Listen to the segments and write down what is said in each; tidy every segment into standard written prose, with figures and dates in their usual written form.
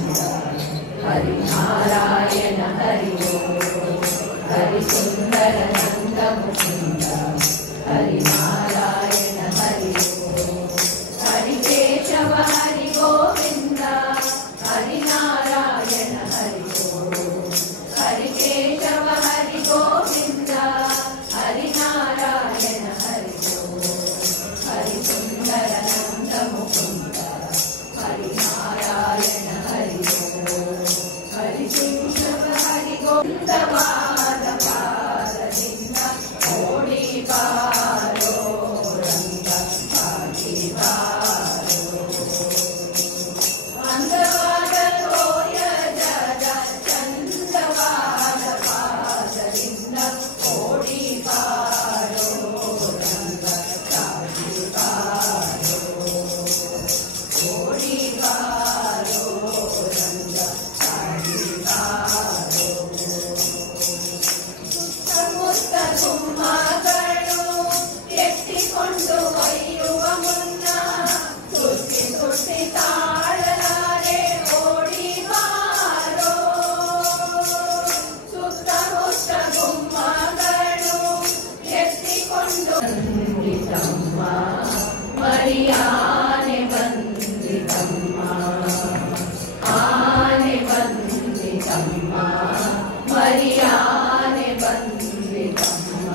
हरि नारायण हरि हरि सुंदर नंद मुकुंद हरि नारायण हरि हरि केशव हरि गोविंद हरि नारायण हरि हरि केशव हरि गोविंद हरि नारायण हरि हरि सुंदर नंद मुकुंद हरि नारायण हरि हरि केशव हरि गोविंद पाद पादದಿಂದ ಓಡಿ ಬಾರೋ ರಂಗ ಪಾಟಿ ಬಾರೋ ಅಂದವಾದ ತೋಯ ಜಗ ಚಂದವಾದ ಪಾದದಿಂದ ಓಡಿ ಬಾರೋ ರಂಗ ಪಾಟಿ ಬಾರೋ ಓಡಿ ಬಾರೋ ರಂಗ ಪಾಟಿ ಬಾರೋ ಸಮುದ್ರ ಗುಮ್ಮಗಳು ಎತ್ತಿಕೊಂಡು ಒಯ್ಯುವ ಮುನ್ನ ತುಟಿ ತುಟಿ ತಾಳಲಾರೆ ಓಡಿ ಬಾರೋ ಸುತ್ತಮುತ್ತ ಗುಮ್ಮಗಳು ಎತ್ತಿಕೊಂಡು ಬಂದಿತಮ್ಮ ಮರಿಯಾನೆ ಬಂದಿತಮ್ಮ ಆನೆ ಬಂದಿತಮ್ಮ ಮರಿಯಾನೆ ಬಂದಿತಮ್ಮ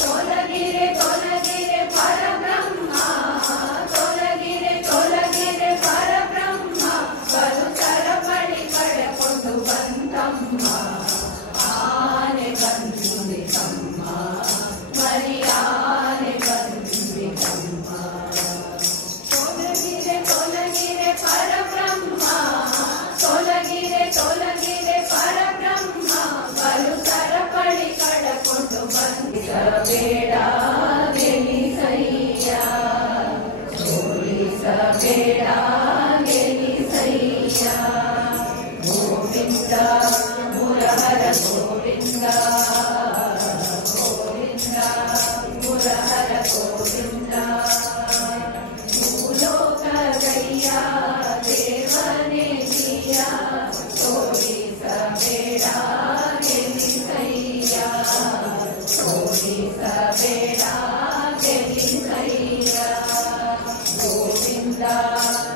ತೊಲಗಿರೆ ತೊಲಗಿರೆ ಪರಬ್ರಹ್ಮ ತೊಲಗಿರೆ ತೊಲಗಿರೆ ಪರಬ್ರಹ್ಮ ಬಲು ಸರಪಳಿ ಪಡೆಕೊಂಡು ಬಂತಮ್ಮ ಆನೆ ಬಂದಿತಮ್ಮ ಮರಿಯಾನೆ ಬಂದಿತಮ್ಮ ತೊಲಗಿರೆ ತೊಲಗಿರೆ ಪರಬ್ರಹ್ಮ ತೊಲಗಿರೆ ತೊಲಗಿರೆ ಪರಬ್ರಹ್ಮ ಬಲು ಸರಪಳಿ ಕಡಕೊಂಡು ಬಂದಿಸಬೇಡ ಗೆಲಿಸಯ್ಯ ಸೋಲಿಸಬೇಡ ಗೆಲಿಸಯ್ಯ ಗೋವಿಂದ ಮುರಹರ ಗೋವಿಂದ ಗೋವಿಂದ ಮುರಹರ ಗೋವಿಂದ ಭೂಲೋಕದಯ್ಯ ದೇವನೇ ಜಿಯ ಸೋಲಿಸಬೇಡ ಗೆಲಿಸಯ್ಯ ಸೋಲಿಸಬೇಡ ಗೆಲಿಸಯ್ಯ ಗೋವಿಂದ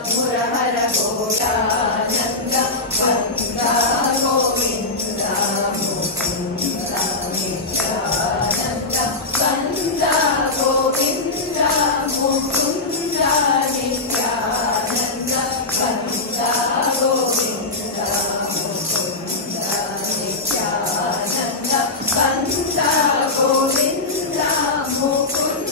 ಮುರಹರ ಗೋಟಾನಂದ ಬಂದ ಗೋವಿಂದ ಮುಕುಂದ ನಿತ್ಯಾನಂದ ಬಂದ ಗೋವಿಂದ ಮುಕುಂದ ನಿತ್ಯಾನಂದ ಬಂದ ಗೋವಿಂದ ಮುಕುಂದ ನಿತ್ಯಾನಂದ ಬಂದ ಗೋವಿಂದ ಮುಕುಂದ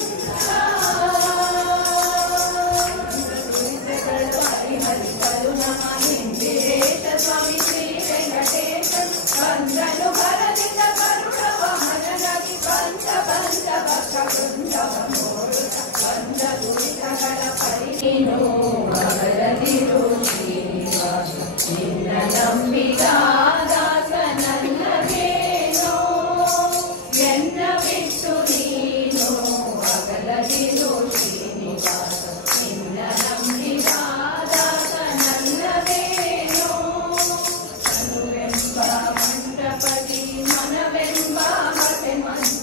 ಹರಿ ಕರುಣಾ ಹಿಂದಿರೇಶ ಸ್ವಾಮಿ ಶ್ರೀ ವೆಂಕಟೇಶ ಕಂದನು ಹರದಿಂದ ಕರುಣ ವಾಹನನಾಗಿ ಪಂಚ ಪಂಚ ಭಕ್ತ ವೃಂದವ ಮೋರುತ ಬಂದ ದುರಿತಗಳ ಪರಿಣಿನು ಅವರದಿರು ಶ್ರೀನಿವಾಸ ನಿನ್ನ ನಂಬಿದ ದಾಸ ನನ್ನದೇನೋ ಎನ್ನ ಬಿಟ್ಟು ನೀನು ಅಗಲದಿರು ಶ್ರೀನಿವಾಸ ನಿನ್ನ ನಂಬಿದ ದಾಸ ನನ್ನದೇನೋ ಮನುವೆಂಬ ಮಂಟಪದಿ ಮನವೆಂಬ ಹತೆ ಮಂಟ